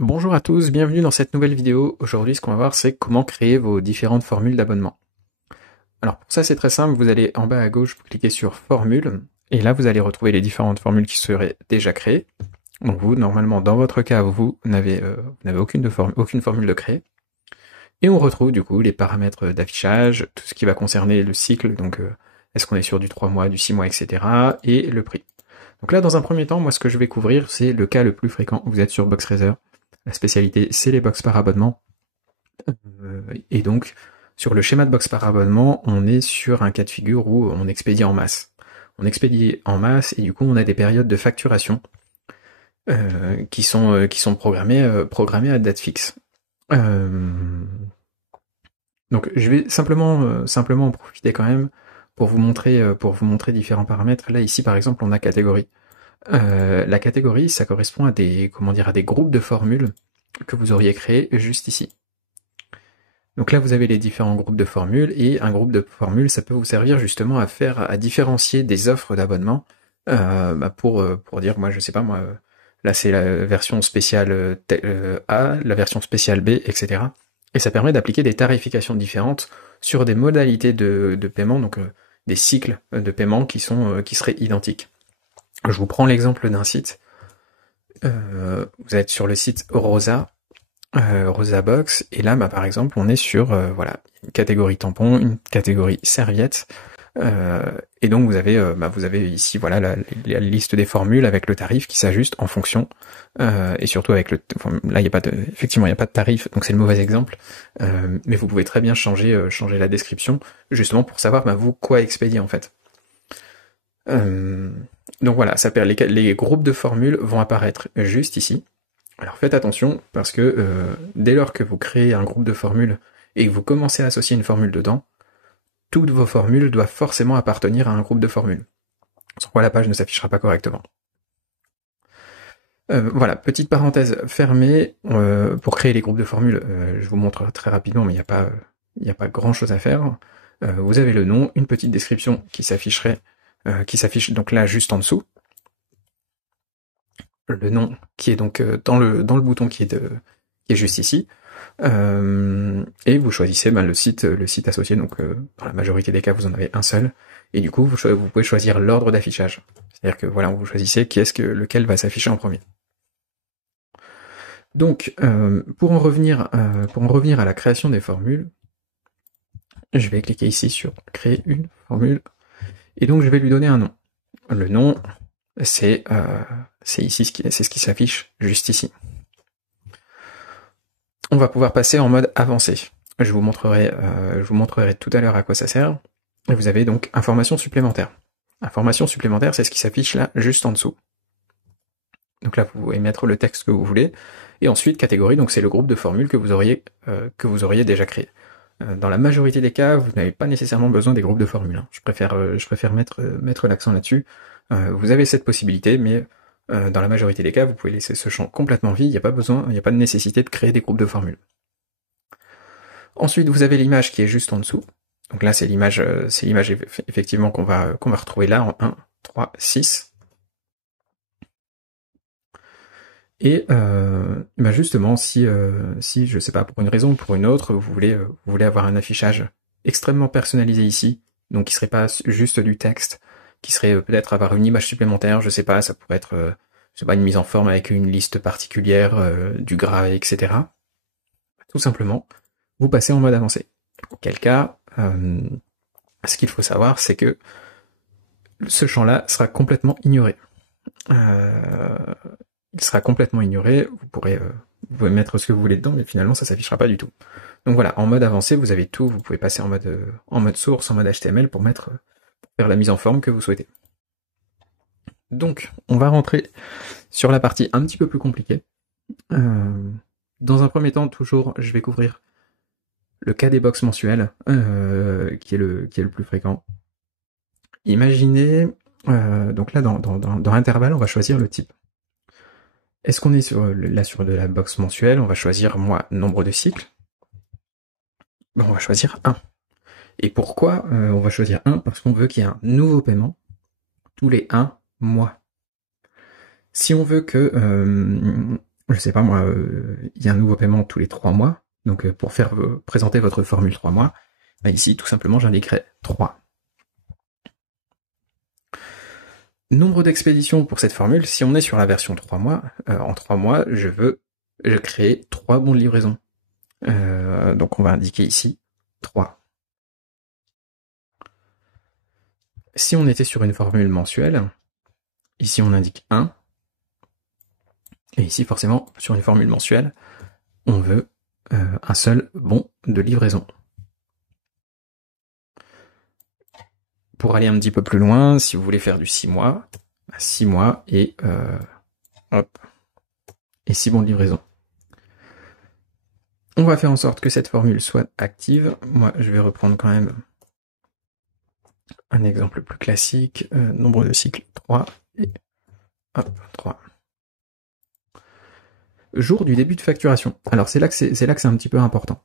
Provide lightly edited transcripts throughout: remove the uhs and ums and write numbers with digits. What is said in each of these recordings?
Bonjour à tous, bienvenue dans cette nouvelle vidéo. Aujourd'hui, ce qu'on va voir, c'est comment créer vos différentes formules d'abonnement. Alors pour ça, c'est très simple, vous allez en bas à gauche, vous cliquez sur Formule, et là, vous allez retrouver les différentes formules qui seraient déjà créées. Donc vous, normalement, dans votre cas, vous n'avez aucune formule de créer. Et on retrouve du coup les paramètres d'affichage, tout ce qui va concerner le cycle, donc est-ce qu'on est sur du 3 mois, du 6 mois, etc. et le prix. Donc là, dans un premier temps, moi, ce que je vais couvrir, c'est le cas le plus fréquent. Vous êtes sur BoxRaiser. La spécialité, c'est les box par abonnement. Et donc, sur le schéma de box par abonnement, on est sur un cas de figure où on expédie en masse. On expédie en masse et du coup, on a des périodes de facturation qui sont programmées à date fixe. Donc, je vais simplement en profiter quand même pour vous montrer différents paramètres. Là, ici, par exemple, on a catégorie. La catégorie, ça correspond à à des groupes de formules que vous auriez créés juste ici. Donc là, vous avez les différents groupes de formules, et un groupe de formules, ça peut vous servir justement à différencier des offres d'abonnement, pour dire, moi, je sais pas, moi, là c'est la version spéciale A, la version spéciale B, etc. Et ça permet d'appliquer des tarifications différentes sur des modalités de paiement, donc des cycles de paiement qui seraient identiques. Je vous prends l'exemple d'un site. Vous êtes sur le site Rosa Box, et là, par exemple, on est sur une catégorie tampon, une catégorie serviette, et donc vous avez ici la liste des formules avec le tarif qui s'ajuste en fonction, et surtout avec là effectivement il n'y a pas de tarif, donc c'est le mauvais exemple, mais vous pouvez très bien changer la description justement pour savoir vous quoi expédier en fait. Donc voilà, les groupes de formules vont apparaître juste ici. Alors faites attention, parce que dès lors que vous créez un groupe de formules et que vous commencez à associer une formule dedans, toutes vos formules doivent forcément appartenir à un groupe de formules. Sans quoi la page ne s'affichera pas correctement. Voilà, petite parenthèse fermée, pour créer les groupes de formules, je vous montre très rapidement, mais il n'y a pas grand chose à faire. Vous avez le nom, une petite description qui s'affiche donc là juste en dessous. Le nom qui est donc dans le bouton qui est juste ici. Et vous choisissez le site associé, donc dans la majorité des cas vous en avez un seul, et du coup vous pouvez choisir l'ordre d'affichage. C'est-à-dire que voilà, vous choisissez lequel va s'afficher en premier. Donc pour en revenir à la création des formules, je vais cliquer ici sur créer une formule, et donc je vais lui donner un nom. Le nom, c'est ici, c'est ce qui s'affiche juste ici. On va pouvoir passer en mode avancé. Je vous montrerai tout à l'heure à quoi ça sert. Et vous avez donc information supplémentaire. Information supplémentaire, c'est ce qui s'affiche là, juste en dessous. Donc là, vous pouvez mettre le texte que vous voulez. Et ensuite, catégorie, donc c'est le groupe de formules que vous auriez déjà créé. Dans la majorité des cas, vous n'avez pas nécessairement besoin des groupes de formules. Je préfère mettre l'accent là-dessus. Vous avez cette possibilité, mais dans la majorité des cas, vous pouvez laisser ce champ complètement vide. Il n'y a pas de nécessité de créer des groupes de formules. Ensuite, vous avez l'image qui est juste en dessous. Donc là, c'est l'image effectivement qu'on va retrouver là en 1, 3, 6. Et justement, si je sais pas, pour une raison ou pour une autre, vous voulez avoir un affichage extrêmement personnalisé ici, donc qui serait pas juste du texte, qui serait peut-être avoir une image supplémentaire, je sais pas, ça pourrait être je sais pas, une mise en forme avec une liste particulière, du gras, etc. Tout simplement, vous passez en mode avancé. Auquel cas, ce qu'il faut savoir, c'est que ce champ-là sera complètement ignoré. Il sera complètement ignoré, vous pouvez mettre ce que vous voulez dedans, mais finalement ça s'affichera pas du tout. Donc voilà, en mode avancé, vous avez tout, vous pouvez passer en mode source, en mode HTML pour faire la mise en forme que vous souhaitez. Donc, on va rentrer sur la partie un petit peu plus compliquée. Dans un premier temps, toujours, je vais couvrir le cas des box mensuelles, qui est le plus fréquent. Imaginez, donc là, dans l'intervalle, on va choisir le type. Est-ce qu'on est sur de la box mensuelle? On va choisir, nombre de cycles. On va choisir 1. Et pourquoi on va choisir 1? Parce qu'on veut qu'il y ait un nouveau paiement tous les 1 mois. Si on veut que je sais pas moi, il y a un nouveau paiement tous les 3 mois, donc pour faire présenter votre formule 3 mois, bah ici tout simplement j'indiquerai 3. Nombre d'expéditions pour cette formule, si on est sur la version 3 mois, en 3 mois, je créer 3 bons de livraison. Donc on va indiquer ici 3. Si on était sur une formule mensuelle, ici on indique 1, et ici forcément, sur une formule mensuelle, on veut un seul bon de livraison. Pour aller un petit peu plus loin, si vous voulez faire du 6 mois, 6 mois et 6 bons de livraison. On va faire en sorte que cette formule soit active. Moi, je vais reprendre quand même un exemple plus classique. Nombre de cycles 3 et 3. Jour du début de facturation. Alors c'est là que c'est un petit peu important.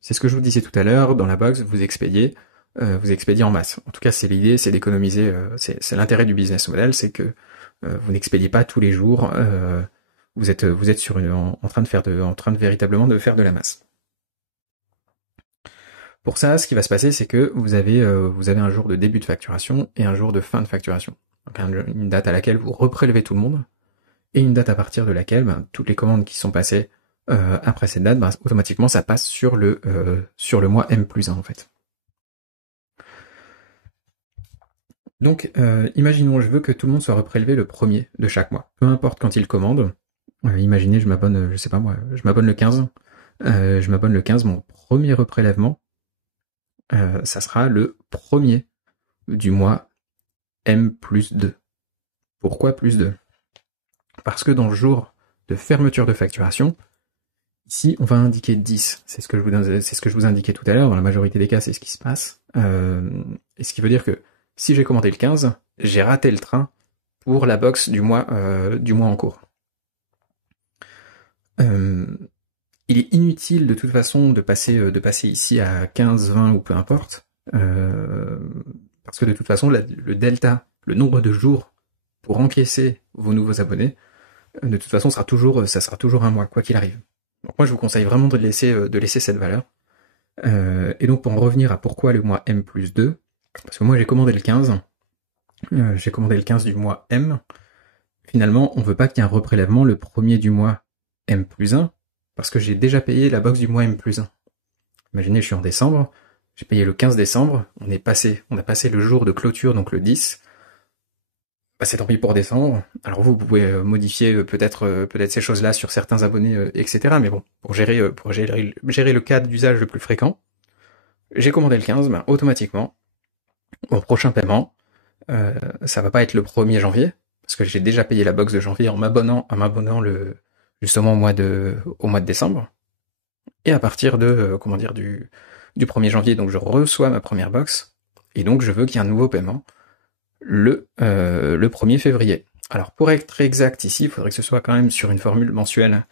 C'est ce que je vous disais tout à l'heure. Dans la box, vous expédiez en masse. En tout cas, c'est l'idée, c'est d'économiser. C'est l'intérêt du business model, c'est que vous n'expédiez pas tous les jours. Vous êtes en train de véritablement de faire de la masse. Pour ça, ce qui va se passer, c'est que vous avez un jour de début de facturation et un jour de fin de facturation. Donc une date à laquelle vous reprélevez tout le monde et une date à partir de laquelle toutes les commandes qui sont passées après cette date, automatiquement ça passe sur le mois M+1 en fait. Donc imaginons, je veux que tout le monde soit reprélevé le premier de chaque mois. Peu importe quand il commande. Imaginez, je m'abonne, je sais pas moi, je m'abonne le 15. Je m'abonne le 15, mon premier reprélèvement, ça sera le premier du mois M+2. Pourquoi plus 2 ? Parce que dans le jour de fermeture de facturation, ici on va indiquer 10. C'est ce que je vous indiquais tout à l'heure, dans la majorité des cas c'est ce qui se passe. Et ce qui veut dire que si j'ai commandé le 15, j'ai raté le train pour la box du mois en cours. Il est inutile de toute façon de passer ici à 15, 20 ou peu importe, parce que de toute façon le delta, le nombre de jours pour encaisser vos nouveaux abonnés, de toute façon ça sera toujours un mois, quoi qu'il arrive. Donc moi je vous conseille vraiment de laisser cette valeur. Et donc pour en revenir à pourquoi le mois M+2, parce que moi j'ai commandé le 15, du mois M, finalement on veut pas qu'il y ait un reprélèvement le premier du mois M+1, parce que j'ai déjà payé la box du mois M+1. Imaginez, je suis en décembre, j'ai payé le 15 décembre, on a passé le jour de clôture, donc le 10. C'est tant pis pour décembre. Alors vous pouvez modifier peut-être ces choses-là sur certains abonnés, etc. Mais bon, pour gérer le cas d'usage le plus fréquent, j'ai commandé le 15, automatiquement, mon prochain paiement, ça va pas être le 1er janvier, parce que j'ai déjà payé la box de janvier en m'abonnant justement au mois de décembre. Et à partir de du 1er janvier, donc je reçois ma première box, et donc je veux qu'il y ait un nouveau paiement le 1er février. Alors pour être exact ici, il faudrait que ce soit quand même sur une formule mensuelle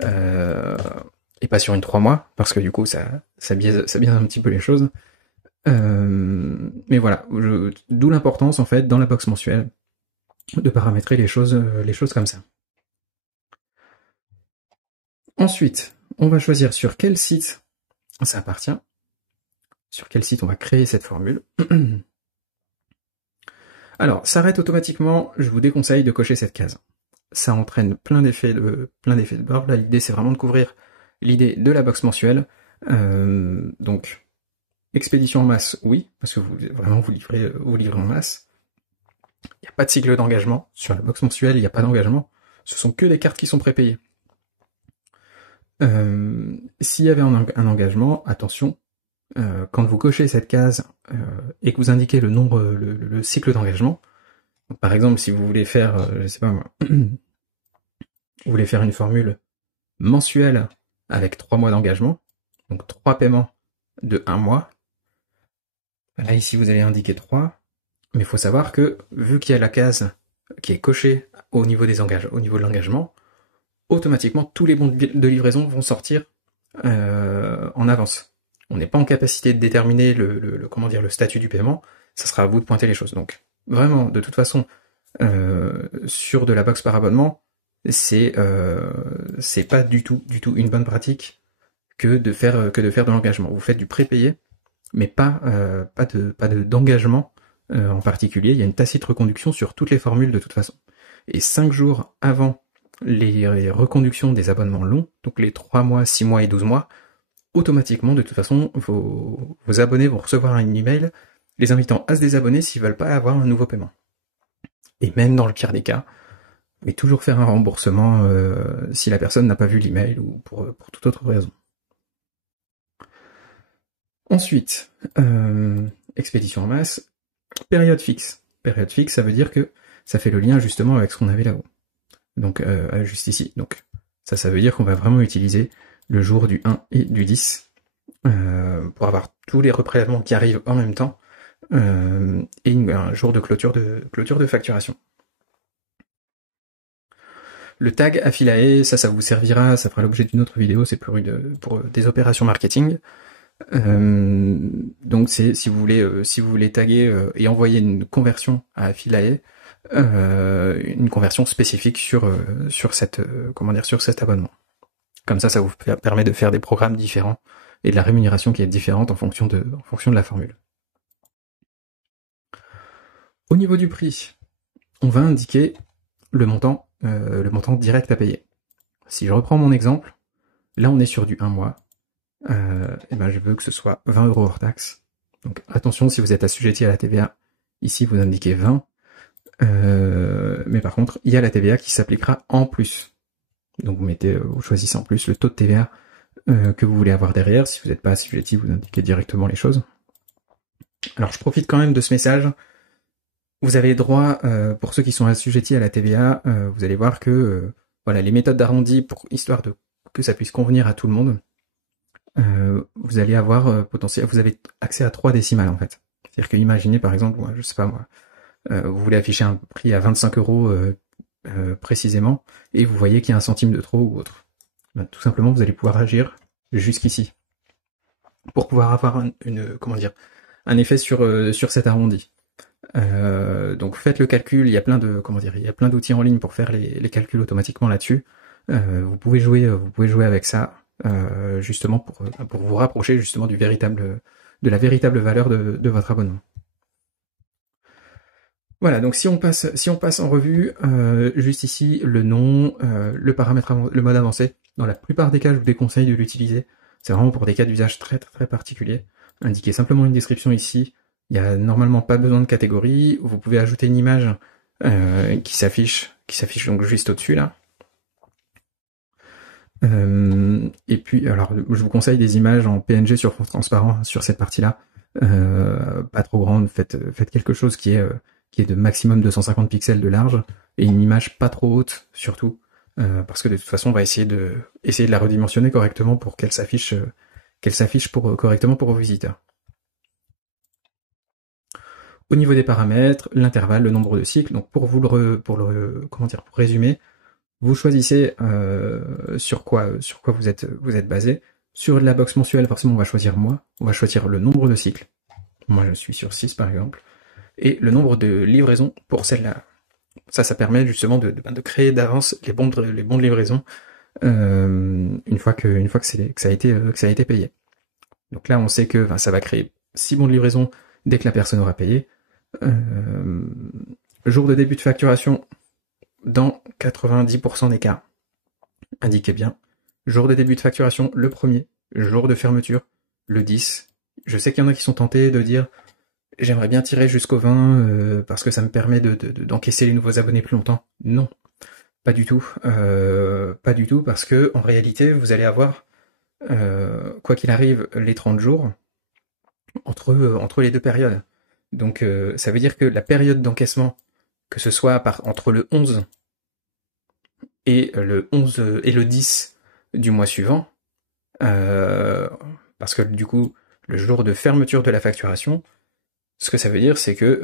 et pas sur une 3 mois, parce que du coup ça biaise un petit peu les choses. Mais voilà, d'où l'importance en fait dans la box mensuelle de paramétrer les choses comme ça. Ensuite, on va choisir sur quel site ça appartient, sur quel site on va créer cette formule. Alors, s'arrête automatiquement, je vous déconseille de cocher cette case. Ça entraîne plein d'effets de bord. Là, l'idée, c'est vraiment de couvrir l'idée de la box mensuelle. Donc, expédition en masse, oui, parce que vous livrez en masse. Il n'y a pas de cycle d'engagement. Sur la box mensuelle, il n'y a pas d'engagement. Ce sont que des cartes qui sont prépayées. S'il y avait un engagement, attention, quand vous cochez cette case et que vous indiquez le nombre, le cycle d'engagement, par exemple, si vous voulez faire, je sais pas moi, vous voulez faire une formule mensuelle avec 3 mois d'engagement, donc 3 paiements de 1 mois, là ici vous allez indiquer 3, mais il faut savoir que vu qu'il y a la case qui est cochée au niveau de l'engagement, automatiquement tous les bons de livraison vont sortir en avance. On n'est pas en capacité de déterminer le statut du paiement, ça sera à vous de pointer les choses. Donc vraiment, de toute façon, sur de la box par abonnement, c'est pas du tout une bonne pratique que de faire de l'engagement. Vous faites du prépayé, mais pas d'engagement en particulier. Il y a une tacite reconduction sur toutes les formules de toute façon. Et 5 jours avant les reconductions des abonnements longs, donc les 3 mois, 6 mois et 12 mois, automatiquement, de toute façon, vos abonnés vont recevoir un email les invitant à se désabonner s'ils veulent pas avoir un nouveau paiement. Et même dans le pire des cas, mais toujours faire un remboursement si la personne n'a pas vu l'email ou pour toute autre raison. Ensuite, expédition en masse, période fixe. Période fixe, ça veut dire que ça fait le lien justement avec ce qu'on avait là-haut. Donc, juste ici. Donc, ça veut dire qu'on va vraiment utiliser le jour du 1 et du 10 pour avoir tous les reprélèvements qui arrivent en même temps et un jour de clôture de facturation. Le tag Affiliate, ça vous servira, ça fera l'objet d'une autre vidéo, c'est pour des opérations marketing. Donc c'est si vous voulez taguer et envoyer une conversion à Affiliate, une conversion spécifique sur cet abonnement. Comme ça vous permet de faire des programmes différents et de la rémunération qui est différente en fonction de la formule. Au niveau du prix, on va indiquer le montant direct à payer. Si je reprends mon exemple, là on est sur du 1 mois, et ben je veux que ce soit 20 € hors taxe. Donc attention, si vous êtes assujetti à la TVA, ici vous indiquez 20, mais par contre il y a la TVA qui s'appliquera en plus. Donc vous choisissez en plus le taux de TVA que vous voulez avoir derrière. Si vous n'êtes pas assujetti, vous indiquez directement les choses. Alors je profite quand même de ce message. Vous avez droit, pour ceux qui sont assujettis à la TVA, vous allez voir que voilà, les méthodes d'arrondi, histoire que ça puisse convenir à tout le monde, vous allez avoir vous avez accès à 3 décimales en fait. C'est-à-dire que imaginez par exemple, je sais pas moi, vous voulez afficher un prix à 25 € précisément, et vous voyez qu'il y a un centime de trop ou autre. Ben, tout simplement, vous allez pouvoir agir jusqu'ici pour pouvoir avoir un effet sur cet arrondi. Donc faites le calcul, il y a plein d'outils en ligne pour faire les calculs automatiquement là-dessus. Vous pouvez jouer avec ça justement pour vous rapprocher justement de la véritable valeur de votre abonnement. Voilà, donc si on passe en revue, juste ici le nom, le mode avancé. Dans la plupart des cas, je vous déconseille de l'utiliser. C'est vraiment pour des cas d'usage très très particuliers. Indiquez simplement une description ici. Il y a normalement pas besoin de catégorie. Vous pouvez ajouter une image qui s'affiche donc juste au-dessus là. Et puis, alors, je vous conseille des images en PNG sur fond transparent sur cette partie-là. Pas trop grande. Faites quelque chose qui est de maximum 250 pixels de large et une image pas trop haute surtout, parce que de toute façon, on va essayer de la redimensionner correctement pour qu'elle s'affiche correctement pour vos visiteurs. Au niveau des paramètres, l'intervalle, le nombre de cycles. Donc pour résumer, vous choisissez sur quoi vous êtes basé. Sur la box mensuelle, forcément, on va choisir mois. On va choisir le nombre de cycles. Moi, je suis sur 6 par exemple. Et le nombre de livraisons pour celle-là. Ça permet justement de créer d'avance les bons de livraison une fois que ça a été payé. Donc là, on sait que ça va créer 6 bons de livraison dès que la personne aura payé. Jour de début de facturation, dans 90% des cas, indiquez bien. Jour de début de facturation, le 1er. Jour de fermeture, le 10. Je sais qu'il y en a qui sont tentés de dire j'aimerais bien tirer jusqu'au 20 parce que ça me permet d'encaisser les nouveaux abonnés plus longtemps. Non, pas du tout. Pas du tout, parce que en réalité, vous allez avoir, quoi qu'il arrive, les 30 jours entre les deux périodes. Donc ça veut dire que la période d'encaissement, que ce soit entre le 11 et le 10 du mois suivant, parce que du coup, le jour de fermeture de la facturation, ce que ça veut dire, c'est que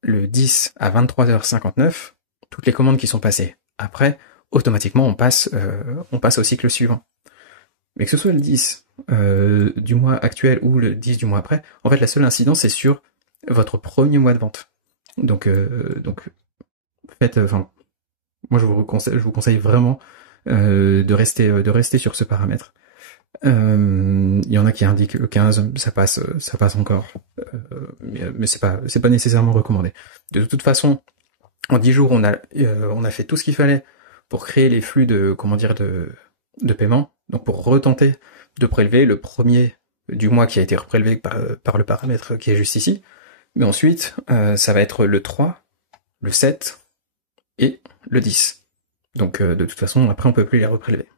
le 10 à 23h59, toutes les commandes qui sont passées après, automatiquement on passe au cycle suivant. Mais que ce soit le 10 du mois actuel ou le 10 du mois après, en fait la seule incidence c'est sur votre premier mois de vente. Donc Moi, je vous conseille vraiment de rester sur ce paramètre. Il y en a qui indiquent 15, ça passe encore, mais c'est pas nécessairement recommandé. De toute façon, en 10 jours, on a fait tout ce qu'il fallait pour créer les flux de, comment dire, de paiement. Donc pour retenter de prélever le premier du mois qui a été reprélevé par le paramètre qui est juste ici. Mais ensuite, ça va être le 3, le 7 et le 10. Donc de toute façon, après on peut plus les reprélever.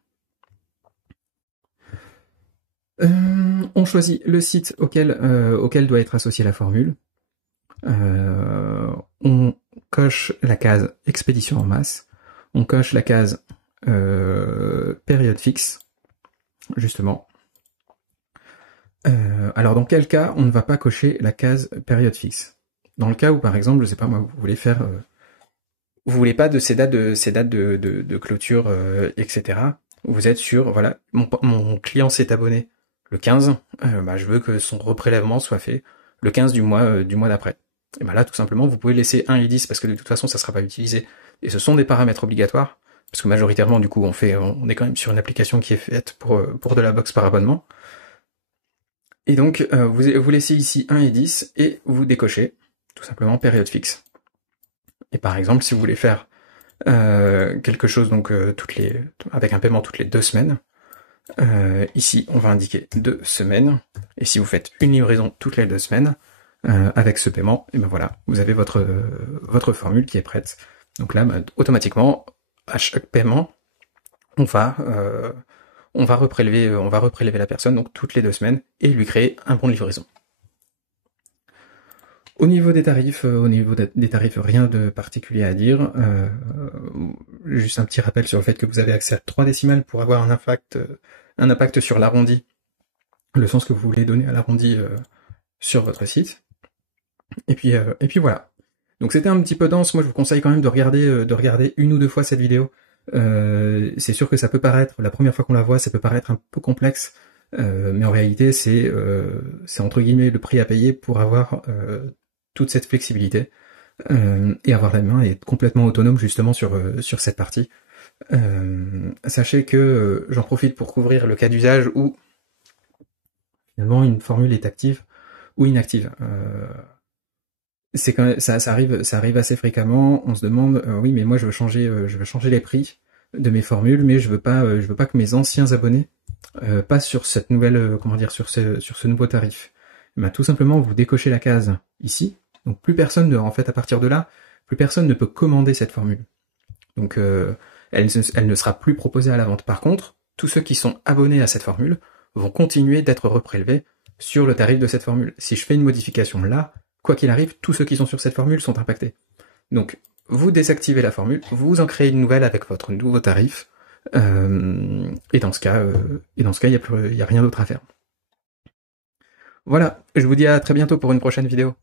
On choisit le site auquel doit être associée la formule. On coche la case expédition en masse. On coche la case période fixe, justement. Alors dans quel cas on ne va pas cocher la case période fixe? Dans le cas où par exemple, je sais pas moi, vous voulez faire, vous voulez pas de ces dates de clôture, etc. Vous êtes sur, voilà, mon client s'est abonné le 15, bah, je veux que son reprélèvement soit fait le 15 du mois d'après. Et bah là, tout simplement, vous pouvez laisser 1 et 10 parce que de toute façon, ça sera pas utilisé. Et ce sont des paramètres obligatoires, parce que majoritairement, du coup, on est quand même sur une application qui est faite pour de la box par abonnement. Et donc, vous laissez ici 1 et 10 et vous décochez, tout simplement, période fixe. Et par exemple, si vous voulez faire quelque chose donc avec un paiement toutes les 2 semaines, ici, on va indiquer 2 semaines. Et si vous faites une livraison toutes les 2 semaines, avec ce paiement, et ben voilà, vous avez votre formule qui est prête. Donc là, bah, automatiquement, à chaque paiement, on va reprélever la personne donc toutes les 2 semaines et lui créer un bon de livraison. Au niveau des tarifs, rien de particulier à dire. Juste un petit rappel sur le fait que vous avez accès à 3 décimales pour avoir un impact sur l'arrondi, le sens que vous voulez donner à l'arrondi sur votre site. Et puis voilà. Donc c'était un petit peu dense. Moi, je vous conseille quand même de regarder une ou deux fois cette vidéo. C'est sûr que ça peut paraître, la première fois qu'on la voit, ça peut paraître un peu complexe, mais en réalité, c'est entre guillemets le prix à payer pour avoir toute cette flexibilité et avoir la main et être complètement autonome justement sur cette partie. Sachez que j'en profite pour couvrir le cas d'usage où finalement une formule est active ou inactive. C'est quand même, ça arrive assez fréquemment. On se demande, oui, mais moi je veux changer les prix de mes formules, mais je veux pas que mes anciens abonnés passent sur cette nouvelle, sur ce nouveau tarif. Ben, tout simplement, vous décochez la case ici. Donc plus personne en fait, à partir de là, plus personne ne peut commander cette formule. Donc elle ne sera plus proposée à la vente. Par contre, tous ceux qui sont abonnés à cette formule vont continuer d'être reprélevés sur le tarif de cette formule. Si je fais une modification là, quoi qu'il arrive, tous ceux qui sont sur cette formule sont impactés. Donc, vous désactivez la formule, vous en créez une nouvelle avec votre nouveau tarif, et dans ce cas, il n'y a rien d'autre à faire. Voilà, je vous dis à très bientôt pour une prochaine vidéo.